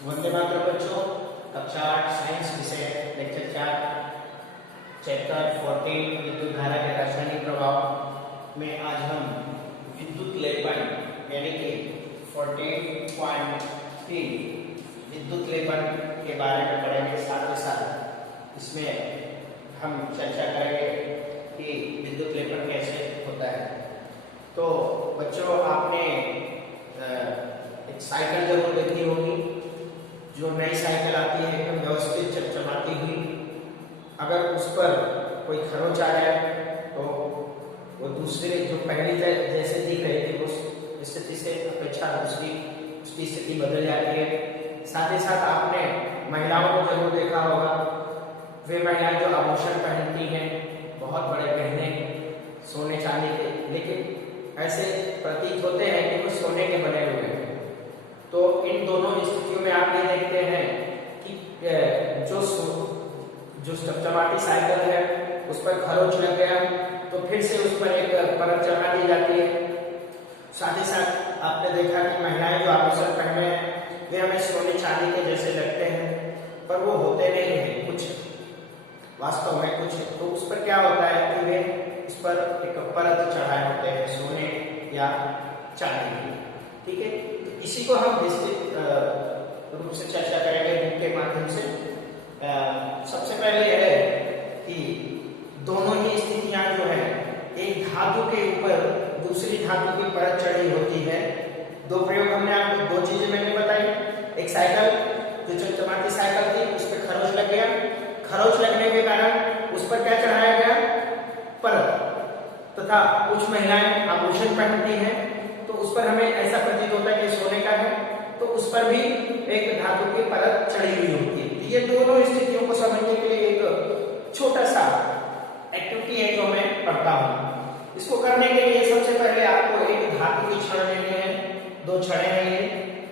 वंदे मातरम बच्चों, कक्षा 8 साइंस विषय लेक्चर 4 चैप्टर 14 विद्युत धारा के रासायनिक प्रभाव में आज हम विद्युत लेपन यानी कि 14.3 विद्युत लेपन के बारे में पढ़ेंगे। साथ ही साथ इसमें हम चर्चा करेंगे कि विद्युत लेपन कैसे होता है। तो बच्चों, आपने एक साइकिल जरूर देखी होगी। जो नई साइकिल आती है एकदम व्यवस्थित चमचमाती हुई, अगर उस पर कोई खरोंच आ जाए तो वो दूसरे जो पहली जैसे दिख रही थी उस स्थिति से अपेक्षा उसकी स्थिति बदल जाती है। साथ ही साथ आपने महिलाओं को जरूर देखा होगा, वे महिलाएं जो आभूषण पहनती हैं, बहुत बड़े गहने सोने चांदी के, लेकिन ऐसे प्रतीत होते हैं कि वो सोने के बने हुए हैं। तो इन दोनों स्थितियों में आप ये देखते हैं कि जो चमचमाती साइकिल है उस पर खरोंच लग गया तो फिर से उस पर एक परत चढ़ा दी जाती है। साथ ही साथ आपने देखा कि महिलाएं जो आभूषण पहने हैं वे हमें सोने चांदी के जैसे लगते हैं, पर वो होते नहीं हैं, कुछ वास्तव में कुछ। तो उस पर क्या होता है कि वे इस पर एक परत चढ़ाए होते हैं सोने या चांदी की। ठीक है, तो इसी को हम विस्तृत रूप से चर्चा करेंगे बुक के माध्यम से। सबसे पहले यह है कि दोनों ही स्थितियां जो है, एक धातु के ऊपर दूसरी धातु की परत चढ़ी होती है। दो प्रयोग हमने आपको, दो चीजें मैंने बताई। एक साइकिल जो चमचमाती साइकिल थी उस पर खरोंच लग गया, खरोंच लगने के कारण उस पर क्या चढ़ाया गया, परत। तथा कुछ महिलाएं आभूषण पहनती हैं तो उस पर हमें ऐसा प्रतीत होता है कि सोने का है, तो उस पर भी एक धातु की परत चढ़ी हुई होती है। ये दोनों स्थितियों को समझने के लिए एक छोटा सा एक्टिविटी है जो मैं पढ़ता हूँ। इसको करने के लिए सबसे पहले आपको एक धातु की छड़ लेनी है। दो छड़े हैं, ये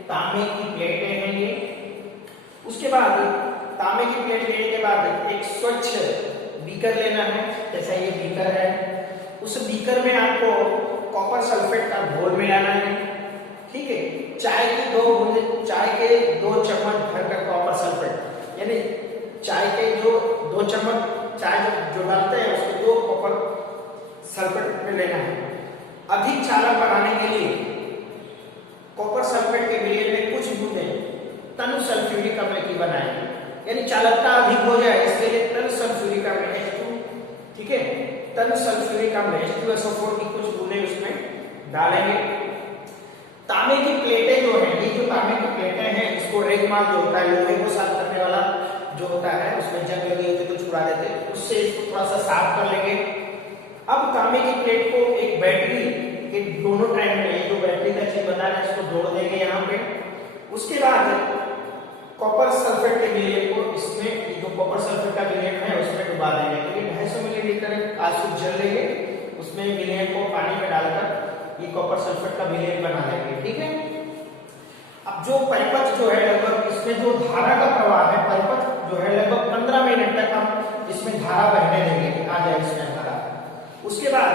तांबे की प्लेटें हैं ये। उसके बाद तांबे की प्लेट लेने के बाद एक स्वच्छ बीकर लेना है, जैसा ये बीकर है। उस बीकर में आपको कॉपर सल्फेट का घोल मिलाना है। ठीक है, चाय के 2 चम्मच भरकर कॉपर सल्फेट, यानी चाय के जो 2 चम्मच चाय जो डालते हैं उसको 2 कॉपर सल्फेट में लेना है। अधिक चालक बनाने के लिए कॉपर सल्फेट के विलयन में कुछ बूंदें तनु सल्फ्यूरिक अम्ल की बनाएंगे, यानी चालकता अधिक हो जाए इसलिए तनु सल्फ्यूरिक अम्ल H2, ठीक है, तनु सल्फ्यूरिक अम्ल H2SO4 की कुछ बूंदें उसमें डालेंगे। तांबे की प्लेटें जो है, ये जो तांबे की प्लेटें हैं इसको रेगमाल जो होता है, लोहे को साफ करने वाला जो होता है, उसमें जंग लगी होती है तो छुड़ा देते हैं, उससे इसको थोड़ा सा साफ कर लेंगे। अब तांबे की प्लेट को एक बैटरी के दोनों टाइम में, ये जो बैटरी का चीज बना है इसको जोड़ देंगे यहाँ पे। उसके बाद कॉपर सल्फेट के विलयन को इसमें, जो कॉपर सल्फेट का विलयन है उसमें डुबा देंगे। तो ये 250 मिलीलीटर आंसू जल लेंगे, उसमें विलयन को पानी में डालकर ये कॉपर सल्फेट का विलयन बना लेंगे। ठीक है, अब जो परिपथ जो है लगभग इसमें जो धारा का प्रवाह है, परिपथ जो है लगभग 15 मिनट तक हम इसमें धारा बहने देंगे, आ जाए इसमें धारा। उसके बाद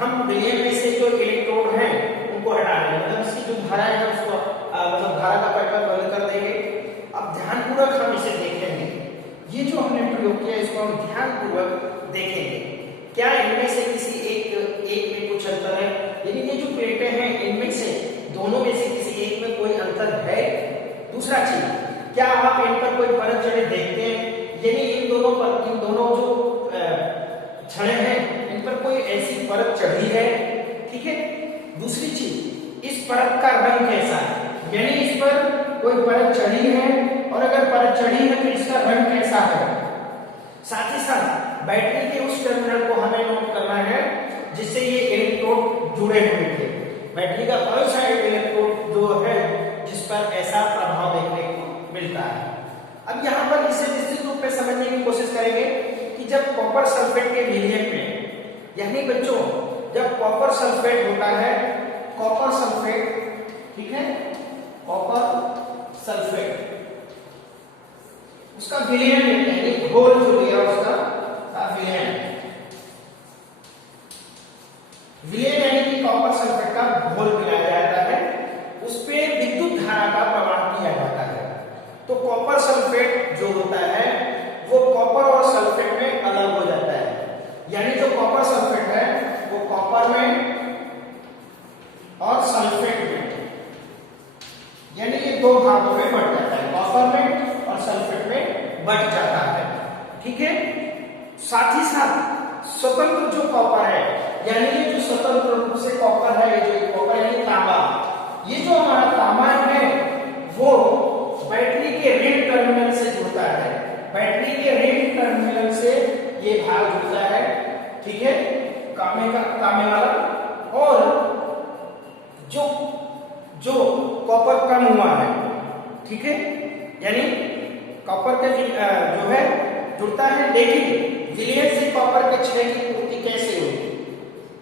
हम विलयन में से जो इलेक्ट्रोड हैं उनको हटा देंगे, मतलब इसकी जो धारा है उसको मतलब धारा का परिपथ बंद कर देंगे। अब ध्यानपूर्वक हम इसे देखेंगे, ये जो हमने प्रयोग किया इसको हम ध्यानपूर्वक देखेंगे। क्या इनमें से किसी एक में कुछ अंतर है, यानी ये जो प्लेटें हैं इनमें से दोनों में से किसी एक में कोई अंतर है? दूसरा चीज, क्या आप इन पर कोई परत चढ़े देखते हैं, यानी इन दोनों जो छड़े हैं इन पर कोई ऐसी परत चढ़ी है? ठीक है, दूसरी चीज, इस परत का रंग कैसा है, यानी इस पर कोई परत चढ़ी है और अगर परत चढ़ी है तो इसका रंग कैसा है? साथ ही साथ बैटरी के उस टर्मिनल को हमें नोट करना है जिससे ये इलेक्ट्रोड जुड़े हुए थे। बैटरी का कौन सा इलेक्ट्रोड जो है जिस पर ऐसा प्रभाव देखने को मिलता है। अब यहाँ पर इसे निश्चित रूप में समझने की कोशिश करेंगे कि जब कॉपर सल्फेट के विलयन में, यानी बच्चों जब कॉपर सल्फेट होता है, कॉपर सल्फेट, ठीक है, कॉपर सल्फेट उसका विलयन लेते हैं, घोल जो लिया उसका विलयन, विलयन यानी कि कॉपर सल्फेट का घोल मिलाया जाता है, उस पे विद्युत धारा का प्रवाह किया जाता है। कॉपर सल्फेट जो होता है वो कॉपर और सल्फेट में अलग हो जाता है। यानी जो कॉपर सल्फेट है वो कॉपर में और सल्फेट में, यानी ये दो भागों में बढ़ जाता है, कॉपर में और सल्फेट में बढ़ जाता है। ठीक है। साथ ही साथ स्वतंत्र जो कॉपर है, यानी ये जो स्वतंत्र रूप से कॉपर है, ये जो कॉपर यानी तांबा, ये जो हमारा तांबा है वो बैटरी के ऋण टर्मिनल से जुड़ता है, बैटरी के ऋण टर्मिनल से ये भाग जुड़ता है। ठीक है, तांबे वाला। और जो कॉपर कम हुआ है, ठीक है, यानी कॉपर का जो है जुड़ता है, लेकिन विलयन से कॉपर के क्षय की पूर्ति कैसे होगी?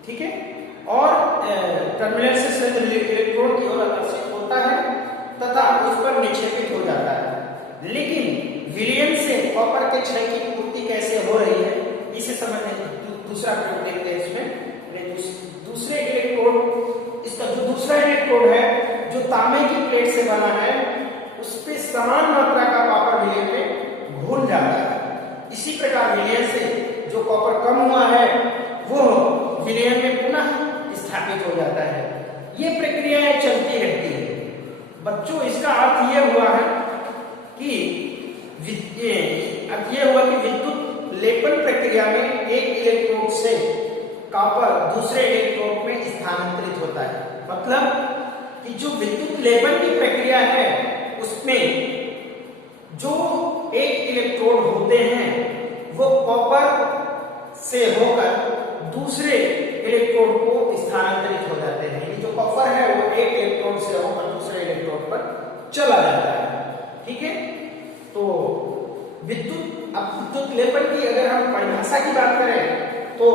ठीक है। और टर्मिनल से स्वतंत्र इलेक्ट्रॉन की ओर आकर्षित होता है तथा उस पर निक्षेपित हो जाता है। लेकिन विलयन से कॉपर के क्षय की पूर्ति कैसे हो रही है, इसे समझने दूसरा प्रयोग देखते हैं। इसमें दूसरे इलेक्ट्रोड, इसका जो दूसरा इलेक्ट्रोड है जो तांबे की प्लेट से बना है, उस पे समान मात्रा का कॉपर विलयन में घुल जाता है। इसी प्रकार विलयन से जो कॉपर कम हुआ है वो विलयन में पुनः स्थापित हो जाता है। ये प्रक्रियाएं चलती रहती है। बच्चों, इसका अर्थ ये हुआ है कि विद्युत लेपन प्रक्रिया में एक इलेक्ट्रोड से कॉपर दूसरे इलेक्ट्रोड में स्थानांतरित होता है। मतलब कि जो विद्युत लेपन की प्रक्रिया है उसमें जो एक इलेक्ट्रोड होते हैं वो कॉपर से होकर दूसरे इलेक्ट्रोड को स्थानांतरित हो जाते हैं। यानी जो कॉपर है वो एक इलेक्ट्रोड से होकर दूसरे इलेक्ट्रोड पर चला जाता है। ठीक है। तो विद्युत लेपन की अगर हम परिभाषा की बात करें तो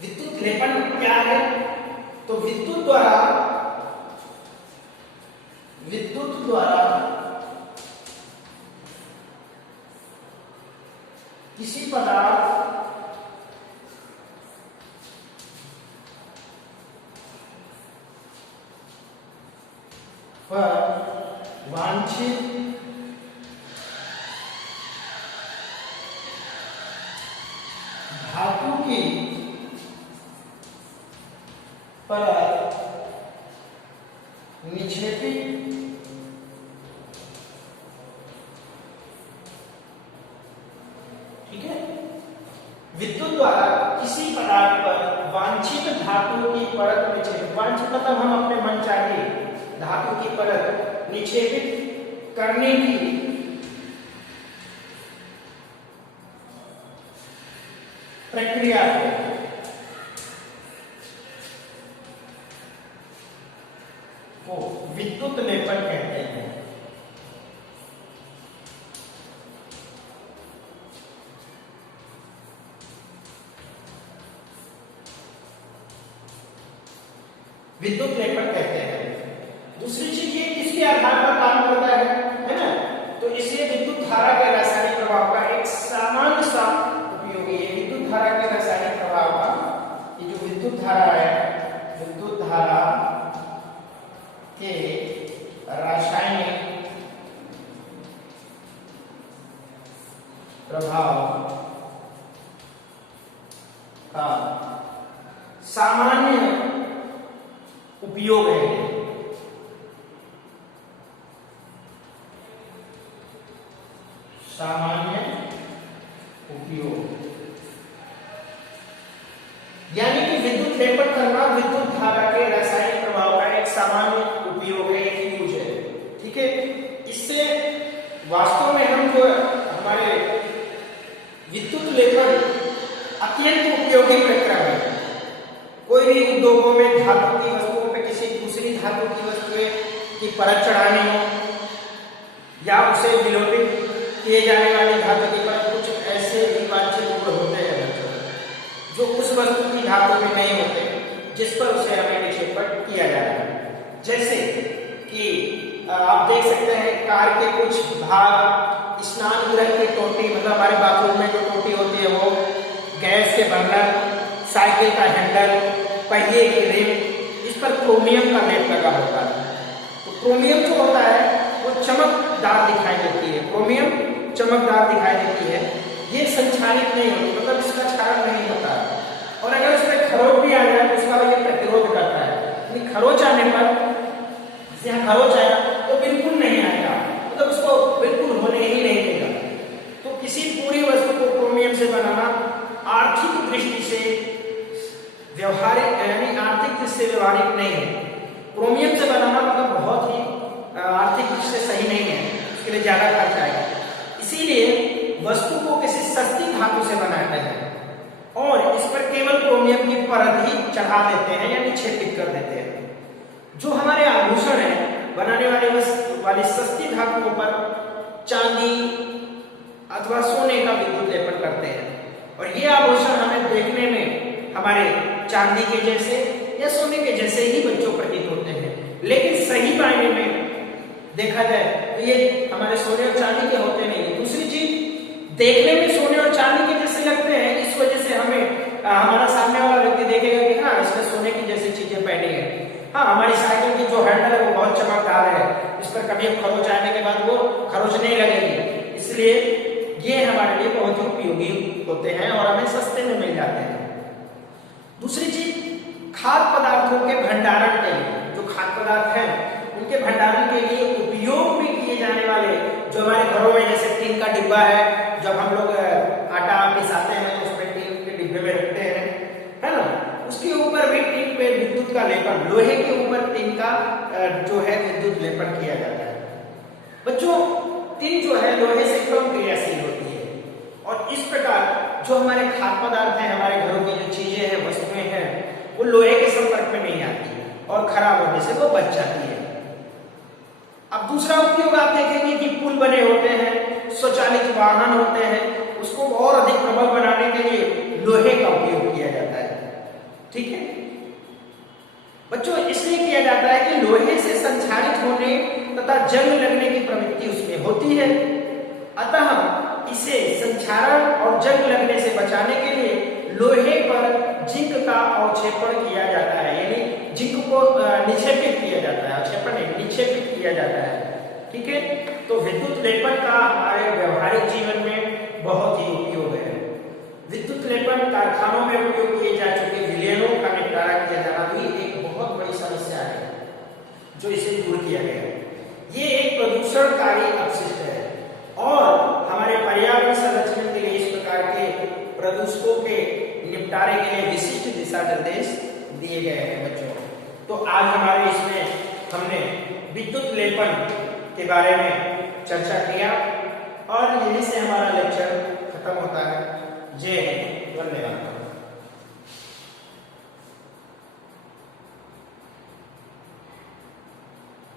विद्युत लेपन क्या है? तो विद्युत द्वारा किसी पदार्थ पर वांछित धातु की परत निक्षेपित ठीक है। विद्युत द्वारा किसी पदार्थ पर वांछित धातु की परत निक्षेपित, वांछित मतलब हम अपने मन चाहे धातु की परत निक्षेपित करने की प्रक्रिया को विद्युत लेपन कहते हैं। विद्युत लेपन कहते हैं। दूसरी चीज ये किसके आधार पर काम करता है ना? तो इसलिए विद्युत धारा के रासायनिक प्रभाव का एक सामान्य सा उपयोगी है। विद्युत धारा के रासायनिक प्रभाव का, ये जो विद्युत धारा है, विद्युत धारा के रासायनिक प्रभाव का सामान्य उपयोग है। सामान्य उपयोग यानी कि विद्युत लेपन करना विद्युत धारा के रासायनिक प्रभाव का एक सामान्य उपयोग है, एक यूज है। ठीक है। इससे वास्तव में हम जो हमारे विद्युत लेपन अत्यंत उपयोगी प्रक्रिया है। कोई भी उद्योगों में धातु की वस्तुओं पे किसी दूसरी धातु की वस्तुएं की परत चढ़ानी हो या उसे विलोपित किए जाने वाली धातु की परत, कुछ ऐसे वांछित गुण होते हैं जो उस वस्तु की धातु में नहीं होते जिस पर उसे हमें निक्षेपण किया जा रहा है। जैसे कि आप देख सकते हैं कार के कुछ भाग स्नान गृह की टोटी, मतलब हमारे बाथरूम में जो टोटी होती है वो, गैस के बर्नर, साइकिल का हैंडल, पहिए की रिम, इस पर क्रोमियम का लेप लगा होता है। तो क्रोमियम जो होता है वो चमकदार दिखाई देती है, क्रोमियम चमकदार दिखाई देती है, ये संक्षारित नहीं होती, मतलब इसका क्षारण नहीं होता है। और अगर उसमें खरोच भी आ जाए तो उसका ये प्रतिरोध करता है, यानी खरोच आने पर, यहाँ खरोच आएगा तो बिल्कुल नहीं आएगा, मतलब उसको बिल्कुल होने ही नहीं देगा। तो किसी पूरी वस्तु को क्रोमियम से बनाना आर्थिक दृष्टि से व्यवहारिक, यानी आर्थिक दृष्टि से व्यवहारिक नहीं है। क्रोमियम से बनाना मतलब बहुत ही आर्थिक दृष्टि से सही नहीं है, उसके लिए ज्यादा खर्च आएगा। इसीलिए वस्तु को किसी सस्ती धातु से बनाते हैं और इस पर केवल क्रोमियम की परत ही चढ़ा देते हैं, यानी छेदित कर देते हैं। जो हमारे आभूषण है बनाने वाली सस्ती धातुओं पर चांदी अथवा सोने का विद्युत लेपन करते हैं, और ये आभूषण हमें देखने में हमारे चांदी के जैसे या सोने के जैसे ही बच्चों प्रतीत होते हैं, लेकिन सही मायने में देखा जाए तो ये हमारे सोने और चांदी के होते नहीं। दूसरी चीज, देखने में सोने और चांदी के जैसे लगते हैं, इस वजह से हमें हमारा सामने वाला व्यक्ति देखेगा कि हाँ इसने सोने की जैसी चीजें पहनी है। हाँ, हमारी साइकिल की जो हैंडल है वो बहुत चमकदार है, इस पर कभी खरोच आने के बाद वो खरोच नहीं लगेगी, इसलिए ये हमारे लिए बहुत ही उपयोगी होते हैं और हमें सस्ते में मिल जाते हैं। दूसरी चीज, खाद्य पदार्थों के भंडारण के लिए, जो खाद्य पदार्थ हैं उनके भंडारण के लिए उपयोग में किए जाने वाले, जो हमारे घरों में जैसे टीन का डिब्बा है, जब हम लोग आटा पिसाते हैं तो उसमें टीन के डिब्बे में रखते हैं, है ना, उसके ऊपर भी टीन पे विद्युत का लेपन, लोहे के ऊपर टीन का जो है विद्युत लेपन किया जाता है। बच्चों, टीन जो है लोहे से कम क्रियाशील होती है और इस प्रकार जो हमारे खाद्य पदार्थ हैं, हमारे घरों की जो चीजें हैं, वस्तुएं हैं, वो लोहे के संपर्क में नहीं आती और खराब होने से वो बच जाती है। अब दूसरा उपयोग आप देखेंगे कि पुल बने होते हैं, स्वचालित वाहन होते हैं, उसको और अधिक प्रबल बनाने के लिए लोहे का उपयोग किया जाता है। ठीक है बच्चों, इसलिए किया जाता है कि लोहे से संक्षारित होने तथा जंग लगने की प्रवृत्ति उसमें होती है, अतः इसे संक्षारण और जंग लगने से बचाने के लिए लोहे पर जिंक का अवक्षेपण किया जाता है, यानी जिंक को निक्षेपित किया जाता है, अवक्षेपण नहीं, निक्षेपित किया जाता है। ठीक है, तो विद्युत लेपन का हमारे व्यवहारिक जीवन में बहुत ही उपयोग है। विद्युत लेपन कारखानों में उपयोग किए जा चुके विलयनों का निपटारा किया जाना भी एक बहुत बड़ी समस्या है, जो इसे दूर किया गया। ये एक प्रदूषणकारी अपशिष्ट है और हमारे पर्यावरण संरक्षण के लिए इस प्रकार के प्रदूषकों के निपटारे के लिए विशिष्ट दिशा निर्देश दिए गए हैं बच्चों। तो आज हमारे इसमें हमने विद्युत लेपन के बारे में चर्चा किया और यहीं से हमारा लेक्चर खत्म होता है। जय हिंद।